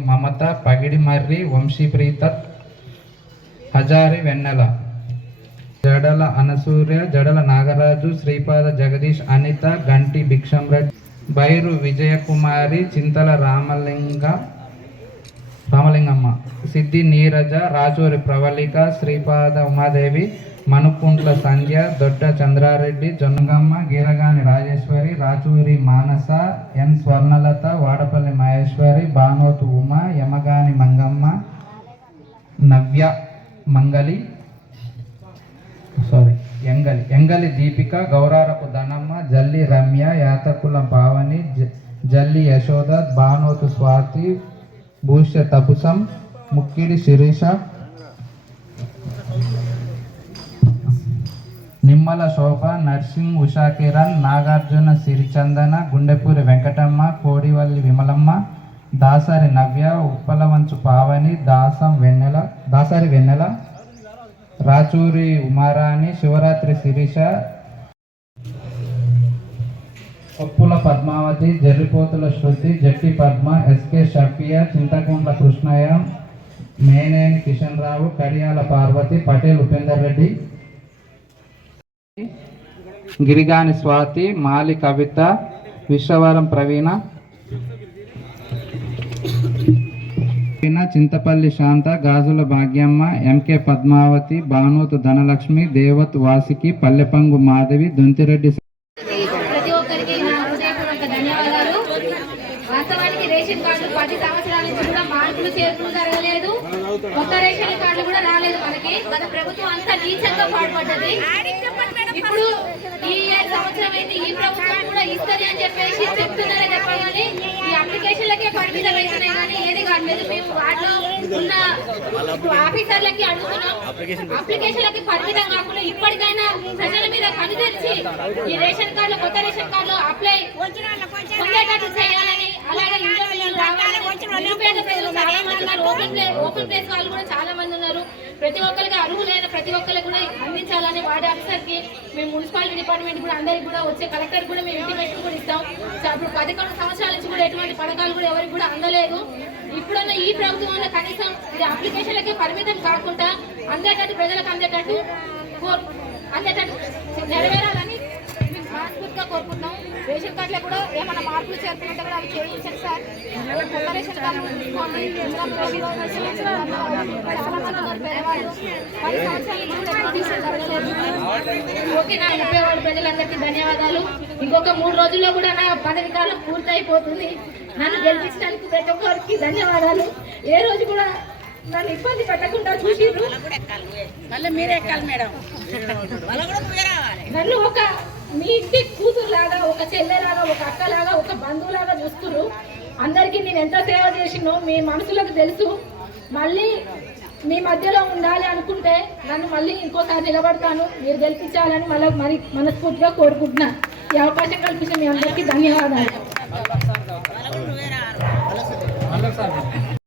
మమత పగిడిమర్రి వంశీప్రీత హజారి వెన్నెల. జడల అనసూర్య జడల నాగరాజు శ్రీపాద జగదీష్ అనిత గంటి భిక్షంరెడ్డి బైరు విజయకుమారి చింతల రామలింగ రామలింగమ్మ సిద్ధి నీరజ రాజూరి ప్రవళిక శ్రీపాద ఉమాదేవి మనుకుంట్ల సంధ్య దొడ్డ చంద్రారెడ్డి జొన్నగమ్మ గీరగాని రాజేశ్వరి రాచూరి మానస ఎన్ స్వర్ణలత వాడపల్లి మహేశ్వరి బానోతు ఉమ యమగాని మంగమ్మ నవ్య మంగలి సారీ ఎంగలి ఎంగలి దీపిక గౌరారపు ధనమ్మ జల్లి రమ్య యాతకుల భావని జ- జల్లి యశోద బానోతు స్వాతి భూష్య తపుసం ముక్కిడి శిరీష నిమ్మల శోభ నర్సింగ్ ఉషా కిరణ్ నాగార్జున సిరిచందన గుండెపూరి వెంకటమ్మ కోడివల్లి విమలమ్మ దాసరి నవ్య ఉప్పలవంచు పావని దాసం వెన్నెల దాసరి వెన్నెల రాచూరి ఉమారాణి శివరాత్రి శిరీష ఉప్పుల పద్మావతి జర్రిపోతుల శృతి జట్టి పద్మ ఎస్కే షఫియా చింతకుంట్ల కృష్ణయ్య మేనేని కిషన్ రావు కడియాల పార్వతి పటేల్ ఉపేందర్ రెడ్డి. గిరిగాని స్వాతి మాలి కవిత విశ్వవరం ప్రవీణ. ప్రవీణ, చింతపల్లి శాంత గాజుల భాగ్యమ్మ ఎంకే పద్మావతి భానోతు ధనలక్ష్మి దేవత్ వాసికి పల్లెపంగు మాధవి దొంతిరెడ్డి ప్రతి ఒక్కరికి నా హృదయపూర్వక ధన్యవాదాలు. వాస్తవానికి రేషన్ కార్డు పది సంవత్సరాల నుంచి కూడా మార్పులు చేర్పులు జరగలేదు. కొత్త రేషన్ కార్డులు కూడా రాలేదు మనకి. మన ప్రభుత్వం అంతా నీచంగా పాటుపడ్డది. ఇప్పుడు ఈ సంవత్సరం అయితే ఈ ప్రభుత్వం కూడా ఇస్తుంది అని చెప్పేసి చెప్తున్నారే తప్ప కానీ ఈ అప్లికేషన్లకే పరిమితం అవుతున్నాయి కానీ ఏది కావట్లేదు మేము వాటిలో ఉన్న ఇప్పుడు ఆఫీసర్లకి అడుగుతున్నాం. అప్లికేషన్లకి పరిమితం కాకుండా ఇప్పటికైనా ప్రజల మీద కను తెరిచి ఈ రేషన్ కార్డులు కొత్త రేషన్ కార్డులు అప్లై పొందేటట్టు చేయాలని అలాగే ఇంట్లో మంది ఓపెన్ ప్లేస్ వాళ్ళు కూడా చాలా మంది ఉన్నారు. ప్రతి ఒక్కరికి అర్హులైన ప్రతి ఒక్కరికి కూడా అందించాలని వార్డు ఆఫీసర్కి మేము మున్సిపాలిటీ డిపార్ట్మెంట్ కూడా అందరికి కూడా వచ్చే కలెక్టర్ కూడా మేము ఇంటిమేషన్ కూడా ఇస్తాం. సో అప్పుడు పదకొండు సంవత్సరాల నుంచి కూడా ఎటువంటి పథకాలు కూడా ఎవరికి కూడా అందలేదు. ఇప్పుడున్న ఈ ప్రభుత్వంలో కనీసం ఇది అప్లికేషన్లకే పరిమితం కాకుండా అందేటట్టు ప్రజలకు అందేటట్టు అందేటట్టు నెరవేరాలని కార్డులో కూడా ఏమైనా మార్పులు చేరుకున్నట్టు కూడా అవి చేయించండి సార్. ఓకే నా ప్రజలందరికీ ధన్యవాదాలు. ఇంకొక మూడు రోజుల్లో కూడా నా పదవి కాలం పూర్తయిపోతుంది. నన్ను గెలిపించడానికి ప్రతి ఒక్కరికి ధన్యవాదాలు. ఏ రోజు కూడా నన్ను ఇబ్బంది పెట్టకుండా రావాలి. నన్ను ఒక మీ ఇంటి కూతురు లాగా ఒక చెల్లెలాగా ఒక అక్కలాగా ఒక బంధువులాగా చూస్తున్నారు అందరికీ నేను ఎంత సేవ చేసినో మీ మనసులకు తెలుసు. మళ్ళీ మీ మధ్యలో ఉండాలి అనుకుంటే నన్ను మళ్ళీ ఇంకోసారి నిలబడతాను. మీరు గెలిపించాలని మళ్ళీ మరి మనస్ఫూర్తిగా కోరుకుంటున్నా. ఈ అవకాశం కల్పించిన మీ అందరికీ ధన్యవాదాలు.